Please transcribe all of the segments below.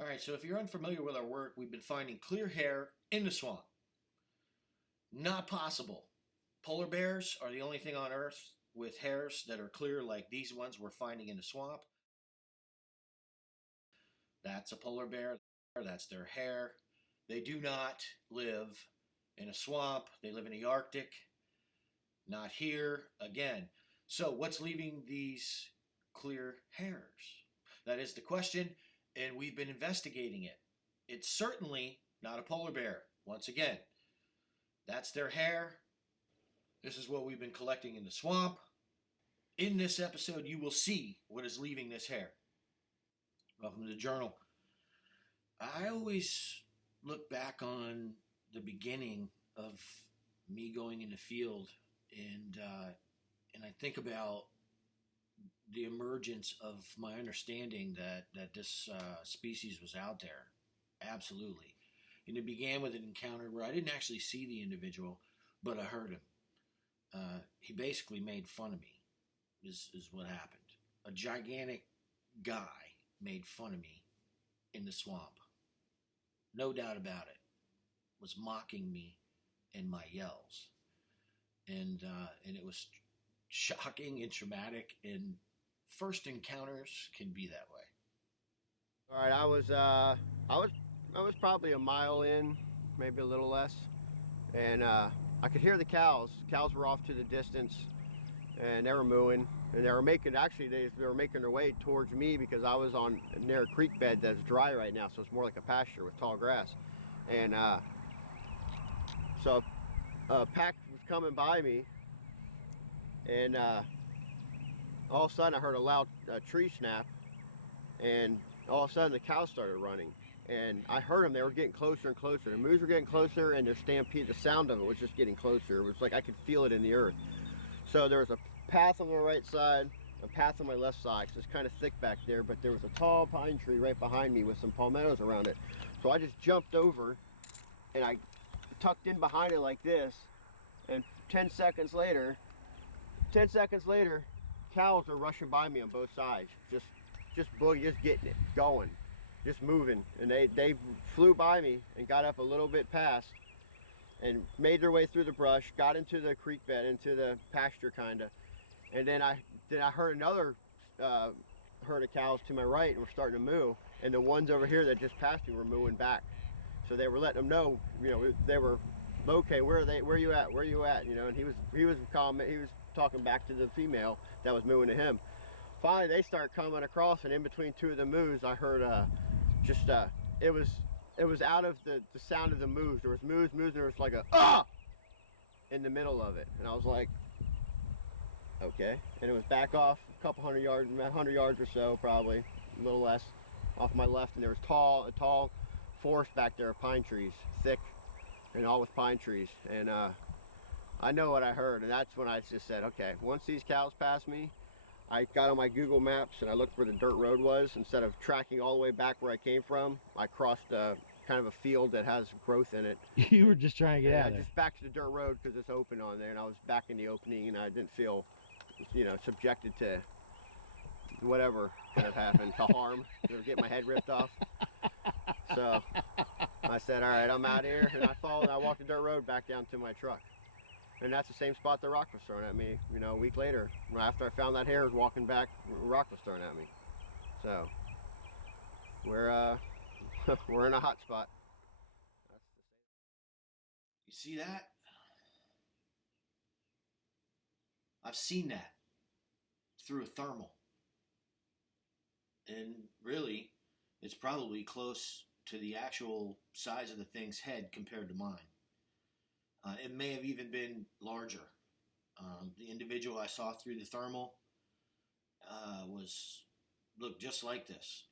All right, so if you're unfamiliar with our work, we've been finding clear hair in the swamp. Not possible. Polar bears are the only thing on Earth with hairs that are clear like these ones we're finding in the swamp. That's a polar bear. That's their hair. They do not live in a swamp. They live in the Arctic. Not here again. So what's leaving these clear hairs? That is the question, and we've been investigating it. It's certainly not a polar bear. Once again, that's their hair. This is what we've been collecting in the swamp. In this episode, you will see what is leaving this hair. Welcome to the journal. I always look back on the beginning of me going in the field, and I think about the emergence of my understanding that this species was out there. Absolutely. And it began with an encounter where I didn't actually see the individual, but I heard him. He basically made fun of me, is what happened. A gigantic guy made fun of me in the swamp. No doubt about it. Was mocking me and my yells. And it was shocking and traumatic, and first encounters can be that way. All right, I was probably a mile in, maybe a little less, and I could hear the cows. Cows were off to the distance, and they were mooing, and they were making their way towards me because I was near a creek bed that's dry right now, so it's more like a pasture with tall grass, and so a pack was coming by me, and all of a sudden I heard a loud tree snap, and all of a sudden the cows started running, and I heard them. They were getting closer and closer. The moose were getting closer, and their stampede, the sound of it was just getting closer. It was like I could feel it in the earth. So there was a path on my right side, a path on my left side, so it's kind of thick back there, but there was a tall pine tree right behind me with some palmettos around it. So I just jumped over, and I tucked in behind it like this, and 10 seconds later, cows are rushing by me on both sides, just getting it going, just moving, and they flew by me and got up a little bit past and made their way through the brush, got into the creek bed, into the pasture kinda, and then I heard another herd of cows to my right and were starting to moo, and the ones over here that just passed me were mooing back. So they were letting them know, they were, okay, where are you at, and he was talking back to the female that was mooing to him. Finally, they start coming across, and in between two of the moos, I heard it was out of the sound of the moos. There was moos, and there was like a ah in the middle of it, and I was like, okay. And it was back off a couple 100 yards or so, probably a little less, off my left, and there was a tall forest back there of pine trees, thick, and all with pine trees, and I know what I heard, and that's when I just said, okay, once these cows pass me, I got on my Google Maps and I looked where the dirt road was. Instead of tracking all the way back where I came from, I crossed kind of a field that has growth in it. You were just trying to get out of there. Just back to the dirt road because it's open on there, and I was back in the opening, and I didn't feel, subjected to whatever could have happened, to harm, or get my head ripped off. So I said, all right, I'm out here, and I walked the dirt road back down to my truck. And that's the same spot the rock was thrown at me, a week later. After I found that hare, I was walking back, rock was thrown at me. So, we're we're in a hot spot. You see that? I've seen that through a thermal. And really, it's probably close to the actual size of the thing's head compared to mine. It may have even been larger. The individual I saw through the thermal looked just like this.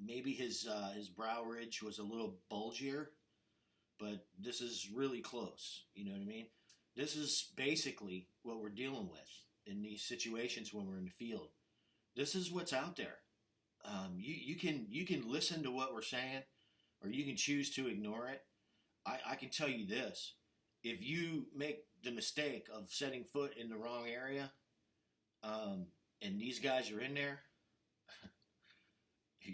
Maybe his brow ridge was a little bulgier, but this is really close. You know what I mean? This is basically what we're dealing with in these situations when we're in the field. This is what's out there. You can listen to what we're saying, or you can choose to ignore it. I can tell you this. If you make the mistake of setting foot in the wrong area, and these guys are in there,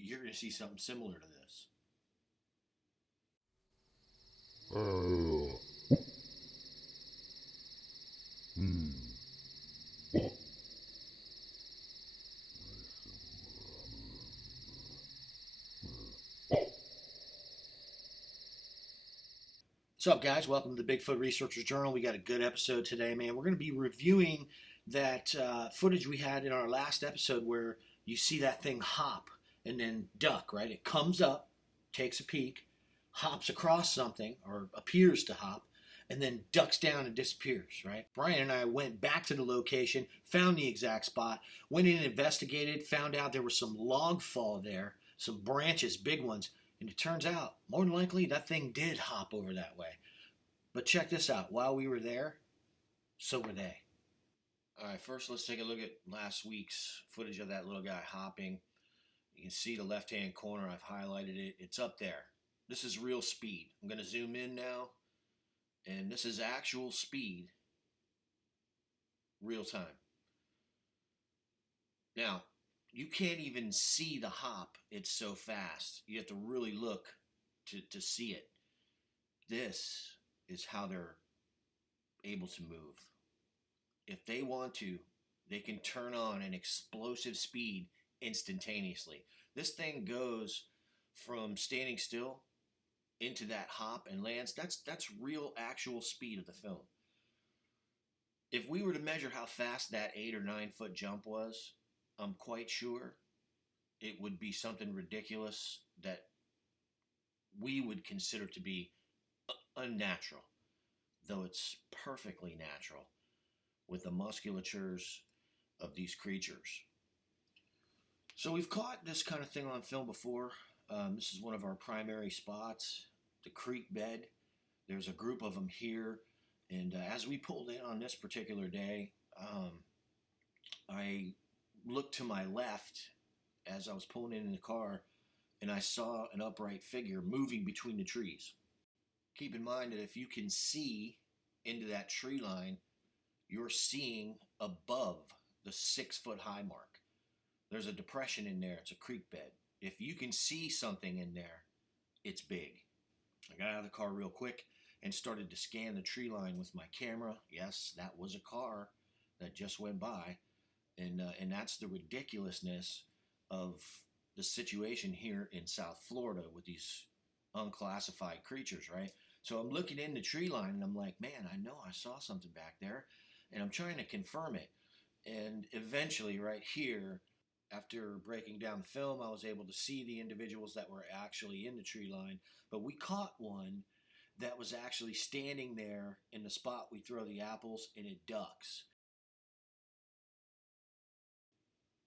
you're going to see something similar to this. What's up, guys? Welcome to the Bigfoot Researchers Journal. We got a good episode today, man. We're going to be reviewing that footage we had in our last episode where you see that thing hop and then duck, right? It comes up, takes a peek, hops across something, or appears to hop, and then ducks down and disappears, right? Brian and I went back to the location, found the exact spot, went in and investigated, found out there was some log fall there, some branches, big ones, and it turns out, more than likely, that thing did hop over that way. But check this out. While we were there, so were they. All right, first let's take a look at last week's footage of that little guy hopping. You can see the left-hand corner. I've highlighted it. It's up there. This is real speed. I'm going to zoom in now. And this is actual speed, real time. Now, you can't even see the hop. It's so fast. You have to really look to see it. This is how they're able to move. If they want to, they can turn on an explosive speed instantaneously. This thing goes from standing still into that hop and lands. That's real actual speed of the film. If we were to measure how fast that 8 or 9 foot jump was, I'm quite sure it would be something ridiculous that we would consider to be unnatural, though it's perfectly natural with the musculatures of these creatures. So we've caught this kind of thing on film before. This is one of our primary spots, the creek bed. There's a group of them here, and as we pulled in on this particular day, I looked to my left as I was pulling in the car, and I saw an upright figure moving between the trees. Keep in mind that if you can see into that tree line, you're seeing above the 6 foot high mark. There's a depression in there. It's a creek bed. If you can see something in there, it's big. I got out of the car real quick and started to scan the tree line with my camera. Yes, that was a car that just went by. And that's the ridiculousness of the situation here in South Florida with these unclassified creatures, right? So I'm looking in the tree line and I'm like, man, I know I saw something back there, and I'm trying to confirm it. And eventually right here, after breaking down the film, I was able to see the individuals that were actually in the tree line, but we caught one that was actually standing there in the spot we throw the apples, and it ducks.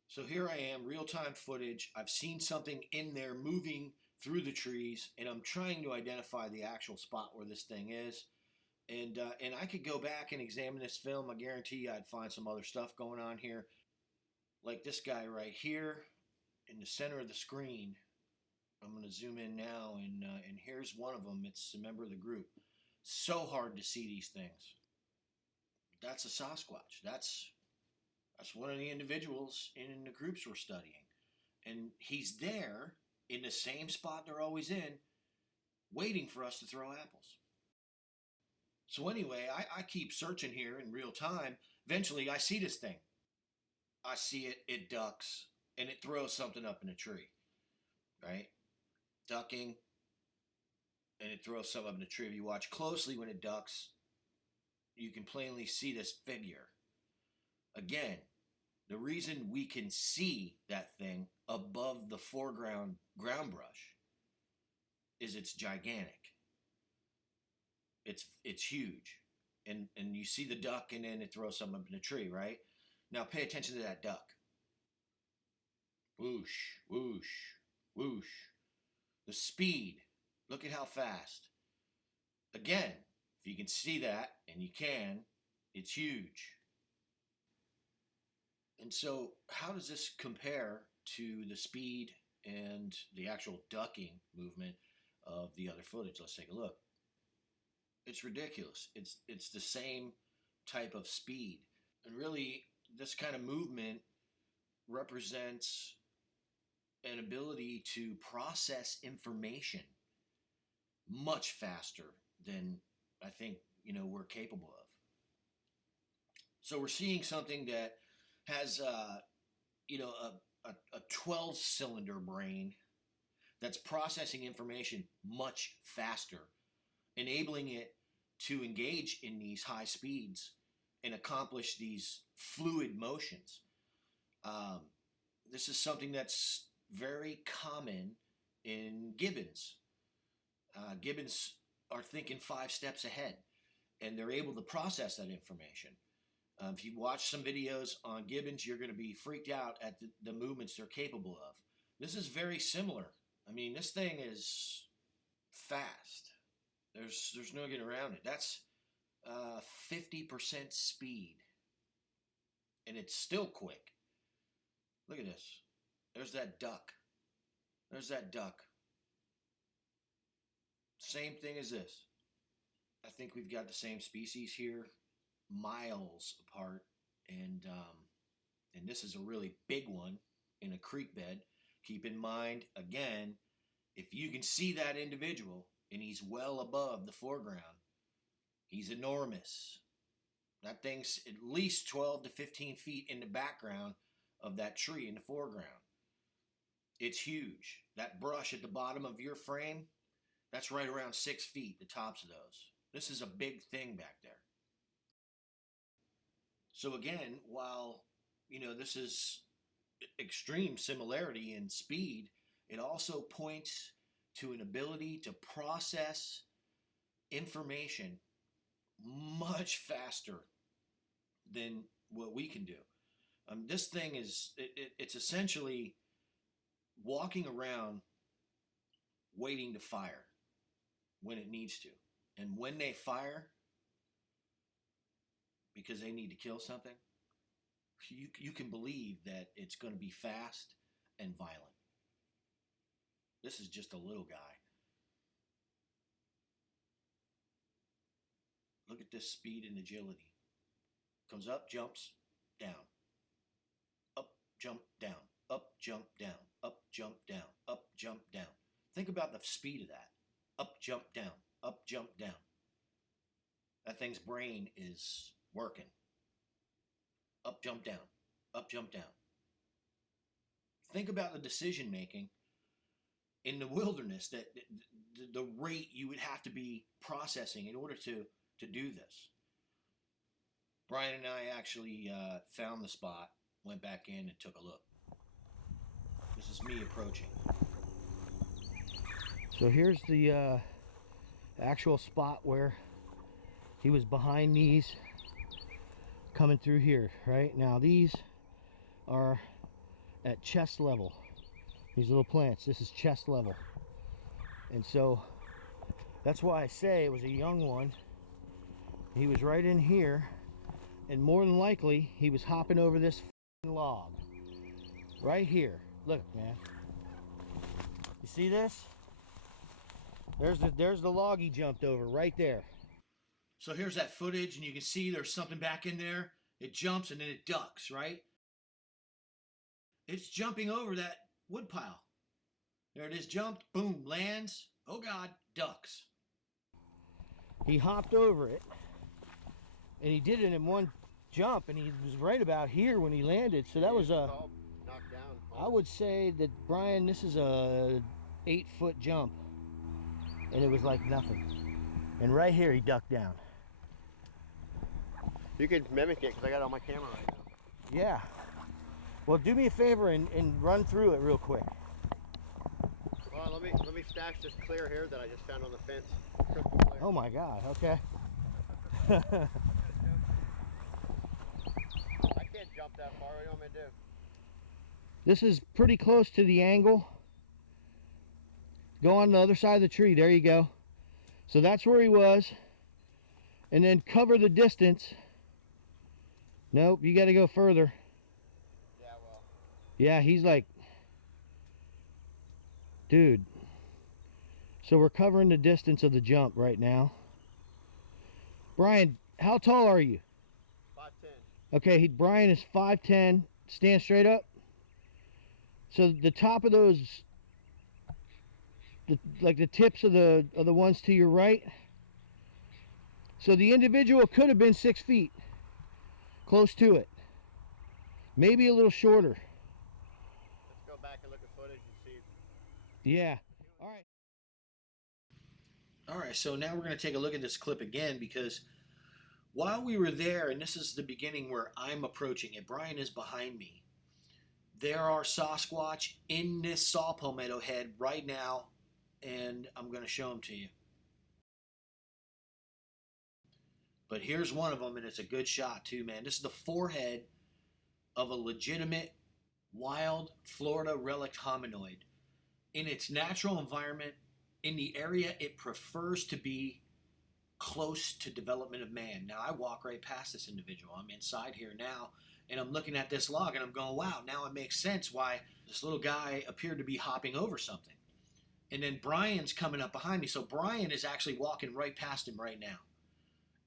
So here I am, real-time footage. I've seen something in there moving through the trees, and I'm trying to identify the actual spot where this thing is. And I could go back and examine this film. I guarantee you I'd find some other stuff going on here. Like this guy right here in the center of the screen. I'm going to zoom in now, and here's one of them. It's a member of the group. So hard to see these things. That's a Sasquatch. That's one of the individuals in the groups we're studying. And he's there in the same spot they're always in, waiting for us to throw apples. So anyway, I keep searching here in real time. Eventually, I see this thing. I see it, it ducks, and it throws something up in a tree, right? Ducking, and it throws something up in a tree. If you watch closely when it ducks, you can plainly see this figure. Again, the reason we can see that thing above the foreground ground brush is it's gigantic. It's huge. And you see the duck, and then it throws something up in the tree, right? Now pay attention to that duck. Whoosh, whoosh, whoosh. The speed. Look at how fast. Again, if you can see that, and you can, it's huge. And so how does this compare to the speed and the actual ducking movement of the other footage? Let's take a look. It's ridiculous. It's the same type of speed. And really, this kind of movement represents an ability to process information much faster than I think we're capable of. So we're seeing something that has a 12-cylinder brain that's processing information much faster, enabling it to engage in these high speeds and accomplish these fluid motions. Um, this is something that's very common in gibbons. Gibbons are thinking 5 steps ahead, and they're able to process that information. If you watch some videos on gibbons, you're going to be freaked out at the movements they're capable of. This is very similar. I mean, this thing is fast. There's no getting around it. That's 50% speed, and it's still quick. Look at this. There's that duck. There's that duck. Same thing as this. I think we've got the same species here, miles apart, and this is a really big one in a creek bed. Keep in mind, again, if you can see that individual and he's well above the foreground, he's enormous. That thing's at least 12 to 15 feet in the background of that tree in the foreground. It's huge. That brush at the bottom of your frame, that's right around 6 feet, the tops of those. This is a big thing back there. So again, while this is extreme similarity in speed, it also points to an ability to process information much faster than what we can do. This thing is, it's essentially walking around waiting to fire when it needs to. And when they fire, because they need to kill something, you can believe that it's going to be fast and violent. This is just a little guy. Look at this speed and agility. Comes up, jumps, down. Up, jump, down. Up, jump, down. Up, jump, down. Up, jump, down. Think about the speed of that. Up, jump, down. Up, jump, down. That thing's brain is working. Up, jump, down. Up, jump, down. Think about the decision making in the wilderness, that the rate you would have to be processing in order to do this. Brian and I actually found the spot, went back in and took a look. This is me approaching. So here's the actual spot where he was behind these, coming through here. Right now, these are at chest level. These little plants, this is chest level. And so that's why I say it was a young one. He was right in here, and more than likely he was hopping over this log right here. Look, man, you see this? There's the log he jumped over right there. So here's that footage, and you can see there's something back in there. It jumps and then it ducks, right? It's jumping over that wood pile. There it is, jumped, boom, lands. Oh God, ducks. He hopped over it, and he did it in one jump, and he was right about here when he landed. So that was a, knocked down. I would say that, Brian, this is a 8-foot jump, and it was like nothing. And right here he ducked down. You could mimic it because I got it on my camera right now. Yeah. Well, do me a favor and run through it real quick. Well, let me stash this clear here that I just found on the fence. Oh my God, okay. I can't jump that far. What do you want me to do? This is pretty close to the angle. Go on the other side of the tree. There you go. So that's where he was. And then cover the distance. Nope, you got to go further. Yeah, well. Yeah, he's like, dude. So we're covering the distance of the jump right now. Brian, how tall are you? 5'10". Okay, Brian is 5'10". Stand straight up. So the top of those, like the tips of the ones to your right. So the individual could have been 6 feet, close to it, maybe a little shorter. Let's go back and look at footage and see. Yeah. All right. All right, so now we're going to take a look at this clip again because while we were there, and this is the beginning where I'm approaching it, Brian is behind me. There are Sasquatch in this saw palmetto head right now, and I'm going to show them to you. But here's one of them, and it's a good shot too, man. This is the forehead of a legitimate wild Florida relic hominoid. In its natural environment, in the area it prefers to be close to development of man. Now I walk right past this individual. I'm inside here now, and I'm looking at this log, and I'm going, wow, now it makes sense why this little guy appeared to be hopping over something. And then Brian's coming up behind me. So Brian is actually walking right past him right now.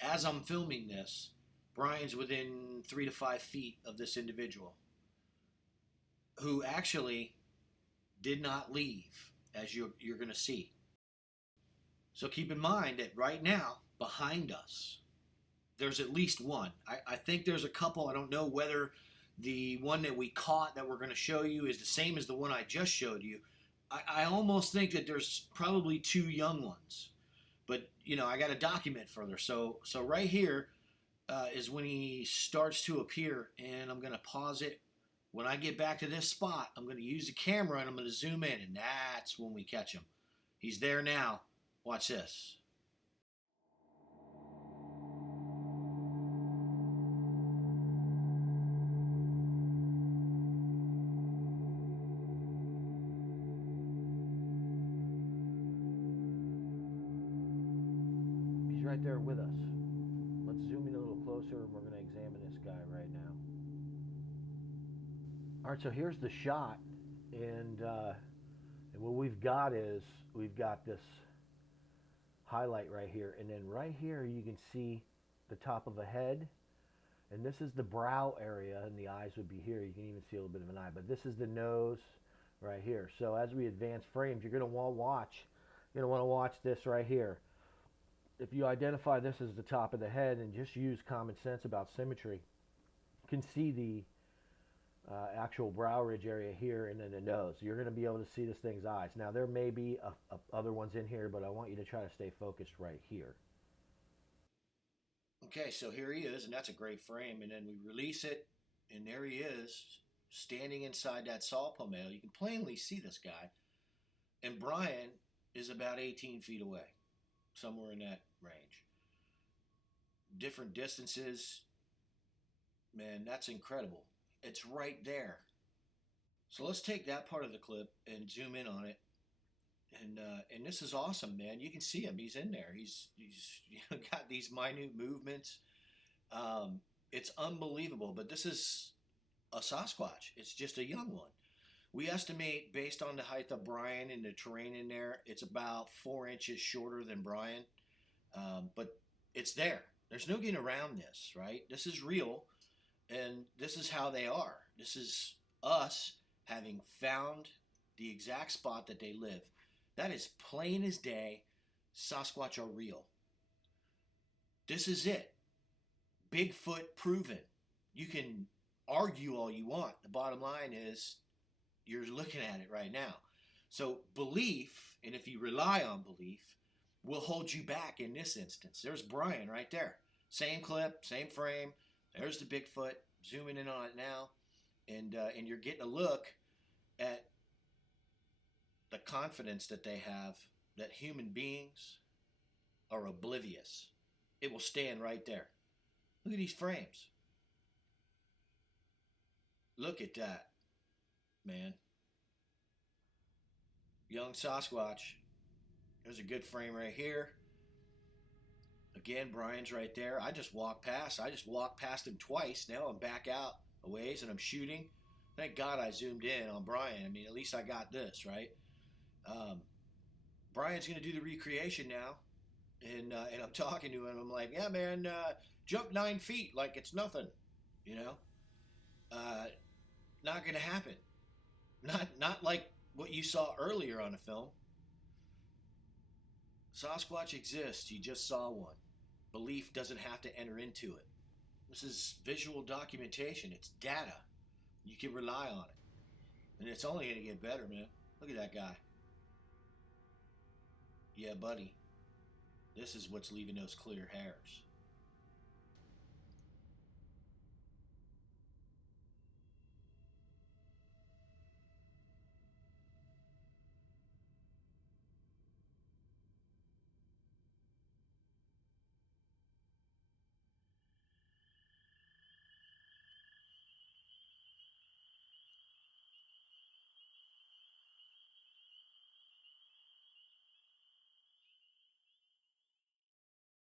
As I'm filming this, Brian's within 3 to 5 feet of this individual who actually did not leave, as you're going to see. So keep in mind that right now, behind us, there's at least one. I think there's a couple. I don't know whether the one that we caught that we're going to show you is the same as the one I just showed you. I almost think that there's probably 2 young ones. But, you know, I got to document further. So right here is when he starts to appear, and I'm going to pause it. When I get back to this spot, I'm going to use the camera, and I'm going to zoom in, and that's when we catch him. He's there now. Watch this. He's right there with us. Let's zoom in a little closer, and we're going to examine this guy right now. All right, so here's the shot, and what we've got is we've got this highlight right here, and then right here you can see the top of a head, and this is the brow area, and the eyes would be here. You can even see a little bit of an eye, but this is the nose right here. So as we advance frames, you're going to want to watch this right here. If you identify this as the top of the head and just use common sense about symmetry, you can see the actual brow ridge area here and then the nose. You're going to be able to see this thing's eyes. Now there may be other ones in here, but I want you to try to stay focused right here. Okay, so here he is, and that's a great frame. And then we release it, and there he is, standing inside that saw palmetto. You can plainly see this guy. And Brian is about 18 feet away, somewhere in that range. Different distances. Man, that's incredible. It's right there. So let's take that part of the clip and zoom in on it. And this is awesome, man. You can see him. He's in there. He's got these minute movements. It's unbelievable. But this is a Sasquatch. It's just a young one. We estimate, based on the height of Brian and the terrain in there, it's about 4 inches shorter than Brian. But it's there. There's no getting around this, right? This is real. And this is how they are. This is us having found the exact spot that they live. That is plain as day. Sasquatch are real. This is it. Bigfoot proven. You can argue all you want. The bottom line is you're looking at it right now. So belief, and if you rely on belief, will hold you back in this instance. There's Brian right there. Same clip, same frame. There's the Bigfoot. Zooming in on it now. And you're getting a look at the confidence that they have that human beings are oblivious. It will stand right there. Look at these frames. Look at that, man. Young Sasquatch. There's a good frame right here. Again, Brian's right there. I just walked past him twice. Now I'm back out a ways and I'm shooting. Thank God I zoomed in on Brian. I mean, at least I got this, right? Brian's going to do the recreation now. And I'm talking to him. I'm like, yeah, man, jump 9 feet like it's nothing, you know? Not going to happen. Not like what you saw earlier on the film. Sasquatch exists. You just saw one. Belief doesn't have to enter into it. This is visual documentation. It's data. You can rely on it. And it's only going to get better, man. Look at that guy. Yeah, buddy. This is what's leaving those clear hairs.